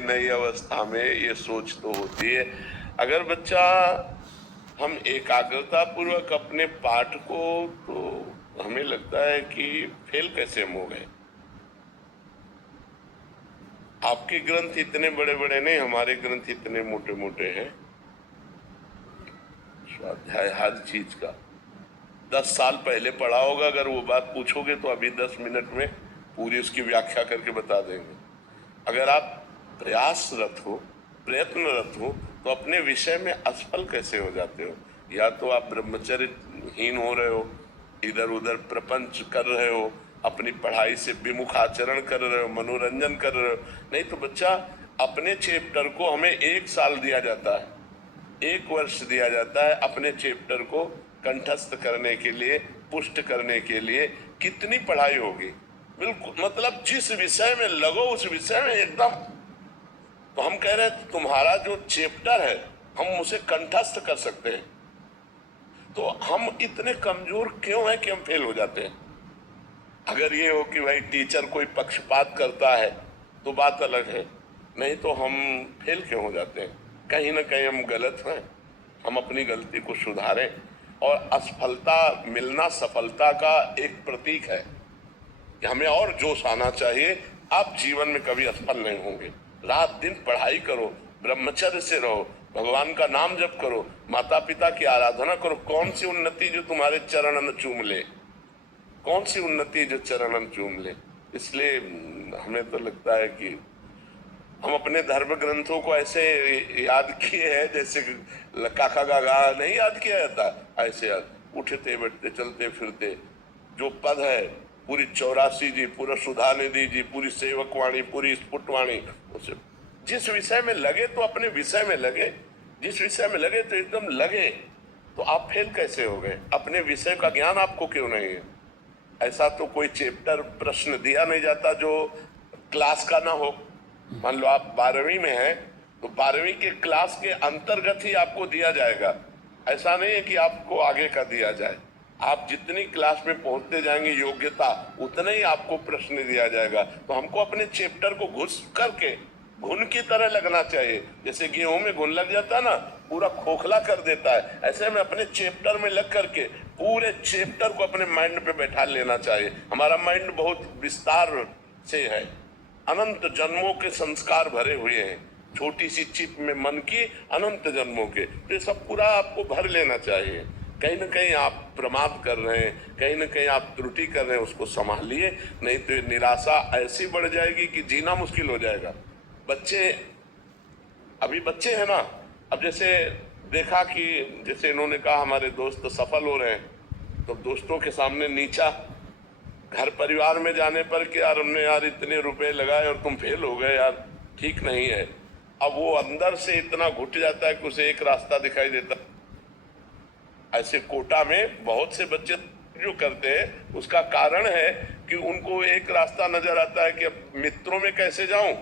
नई अवस्था में ये सोच तो होती है। अगर बच्चा हम एकाग्रता पूर्वक अपने पाठ को, तो हमें लगता है कि फेल कैसे हम हो गए। आपके ग्रंथ इतने बड़े बड़े नहीं, हमारे ग्रंथ इतने मोटे मोटे हैं। स्वाध्याय हर चीज का 10 साल पहले पढ़ा होगा, अगर वो बात पूछोगे तो अभी 10 मिनट में पूरी उसकी व्याख्या करके बता देंगे। अगर आप प्रयासरत हो, प्रयत्नरत हो, तो अपने विषय में असफल कैसे हो जाते हो। या तो आप ब्रह्मचर्यहीन हो रहे हो, इधर उधर प्रपंच कर रहे हो, अपनी पढ़ाई से विमुख आचरण कर रहे हो, मनोरंजन कर रहे हो। नहीं तो बच्चा, अपने चैप्टर को हमें 1 साल दिया जाता है, 1 वर्ष दिया जाता है अपने चैप्टर को कंठस्थ करने के लिए, पुष्ट करने के लिए। कितनी पढ़ाई होगी। बिल्कुल, मतलब जिस विषय में लगो उस विषय में एकदम। तो हम कह रहे हैं तुम्हारा जो चैप्टर है हम उसे कंठस्थ कर सकते हैं। तो हम इतने कमजोर क्यों हैं कि हम फेल हो जाते हैं। अगर ये हो कि भाई टीचर कोई पक्षपात करता है तो बात अलग है, नहीं तो हम फेल क्यों हो जाते हैं। कहीं ना कहीं हम गलत हैं। हम अपनी गलती को सुधारें। और असफलता मिलना सफलता का एक प्रतीक है कि हमें और जोश आना चाहिए। आप जीवन में कभी असफल नहीं होंगे। रात दिन पढ़ाई करो, ब्रह्मचर्य से रहो, भगवान का नाम जप करो, माता पिता की आराधना करो। कौन सी उन्नति जो तुम्हारे चरणन चूम ले, कौन सी उन्नति जो चरणन चूम ले। इसलिए हमें तो लगता है कि हम अपने धर्म ग्रंथों को ऐसे याद किए हैं जैसे काका गागा नहीं याद किया जाता, ऐसे याद, उठते बैठते चलते फिरते जो पद है, पूरी 84 जी, पूरा सुधा निधि जी, पूरी सेवकवाणी, पूरी स्फुटवाणी, उसे जिस विषय में लगे तो अपने विषय में लगे, जिस विषय में लगे तो एकदम लगे। तो आप फेल कैसे हो गए। अपने विषय का ज्ञान आपको क्यों नहीं है। ऐसा तो कोई चैप्टर प्रश्न दिया नहीं जाता जो क्लास का ना हो। मान लो आप 12वीं में हैं तो 12वीं के क्लास के अंतर्गत ही आपको दिया जाएगा। ऐसा नहीं है कि आपको आगे का दिया जाए। आप जितनी क्लास में पहुंचते जाएंगे योग्यता, उतना ही आपको प्रश्न दिया जाएगा। तो हमको अपने चैप्टर को घुस करके घुन की तरह लगना चाहिए। जैसे गेहूं में घुन लग जाता है ना, पूरा खोखला कर देता है, ऐसे में अपने चैप्टर में लग करके पूरे चैप्टर को अपने माइंड पे बैठा लेना चाहिए। हमारा माइंड बहुत विस्तार से है, अनंत जन्मों के संस्कार भरे हुए हैं, छोटी सी चिप में मन की अनंत जन्मों के। तो ये सब पूरा आपको भर लेना चाहिए। कहीं ना कहीं आप प्रमाद कर रहे हैं, कहीं ना कहीं आप त्रुटि कर रहे हैं, उसको संभालिए, नहीं तो ये निराशा ऐसी बढ़ जाएगी कि जीना मुश्किल हो जाएगा। बच्चे अभी बच्चे हैं ना, अब जैसे देखा कि जैसे इन्होंने कहा हमारे दोस्त सफल हो रहे हैं, तो दोस्तों के सामने नीचा, घर परिवार में जाने पर कि यार हमने यार इतने रुपए लगाए और तुम फेल हो गए, यार ठीक नहीं है। अब वो अंदर से इतना घुट जाता है कि उसे एक रास्ता दिखाई देता। ऐसे कोटा में बहुत से बच्चे जो करते हैं उसका कारण है कि उनको एक रास्ता नजर आता है कि अब मित्रों में कैसे जाऊं